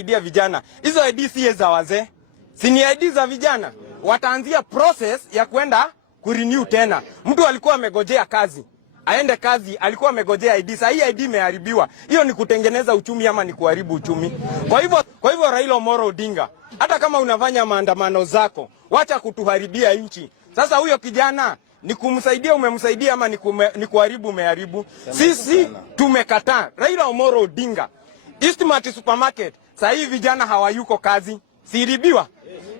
Idea vijana. Hizo ID si za wazee. Si ni ID za vijana. Wataanzia process ya kwenda kurenew tena. Mtu alikuwa amegojea kazi. Aende kazi, alikuwa amegojea ID. Sasa hii ID imeharibiwa. Hiyo ni kutengeneza uchumi ama ni kuharibu uchumi? Kwa hivyo Raila Omolo Odinga, hata kama unafanya maandamano zako, wacha kutuharibia nchi. Sasa huyo kijana ni kumsaidia, umemsaidia ama ni kuharibu, umeharibu? Sisi tumekataa. Raila Omolo Odinga, Eastmart Supermarket, sasa hivi vijana hawayuko kazi. Siribiwa.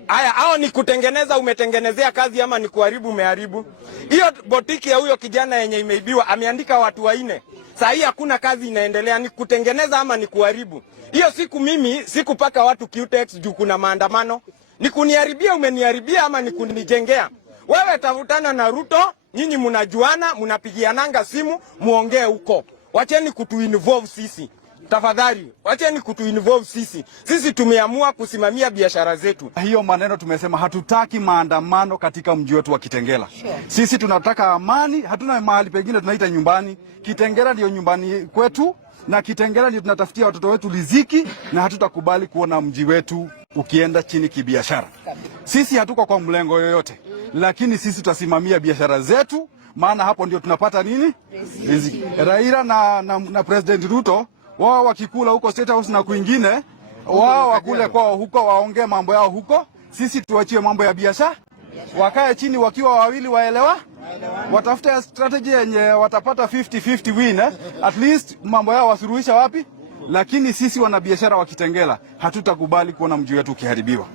Haya, hao ni kutengeneza, umetengenezea kazi ama ni kuharibu, umeharibu? Hiyo botiki ya huyo kijana yenye imeibiwa ameandika watu 4. Sasa hii hakuna kazi inaendelea, ni kutengeneza ama ni kuharibu? Hiyo siku mimi sikupaka watu QTX juu kuna maandamano. Ni kuniharibia, umeniharibia ama ni kunijengea? Wewe tafutana na Ruto, nyinyi mnajuana, mnapigiananga simu, muongee huko. Wacheni kutuinvolve sisi. Tafadhali, wacheni kutuinvolve sisi. Sisi tumeamua kusimamia biashara zetu. Hiyo maneno tumesema hatutaki maandamano katika mji wetu wa Kitengela. Sisi tunataka amani, hatuna mahali pengine tunaita nyumbani. Kitengela ndio nyumbani kwetu na Kitengela ndio tunatafutia watoto wetu riziki na hatutakubali kuona mji wetu ukienda chini kibiashara. Sisi hatuko kwa mlengo yoyote, lakini sisi tutasimamia biashara zetu, maana hapo ndio tunapata nini? Riziki. Raila na President Ruto wao wakikula huko State House na kwingine, wao wakule kwao huko, waongee mambo yao huko. Sisi tuachie mambo ya biashara, wakae chini wakiwa wawili, waelewa, watafute strategy yenye watapata 50-50 win. At least mambo yao wasuruhisha wapi? Lakini sisi wana biashara wa Kitengela hatutakubali kuona mji wetu ukiharibiwa.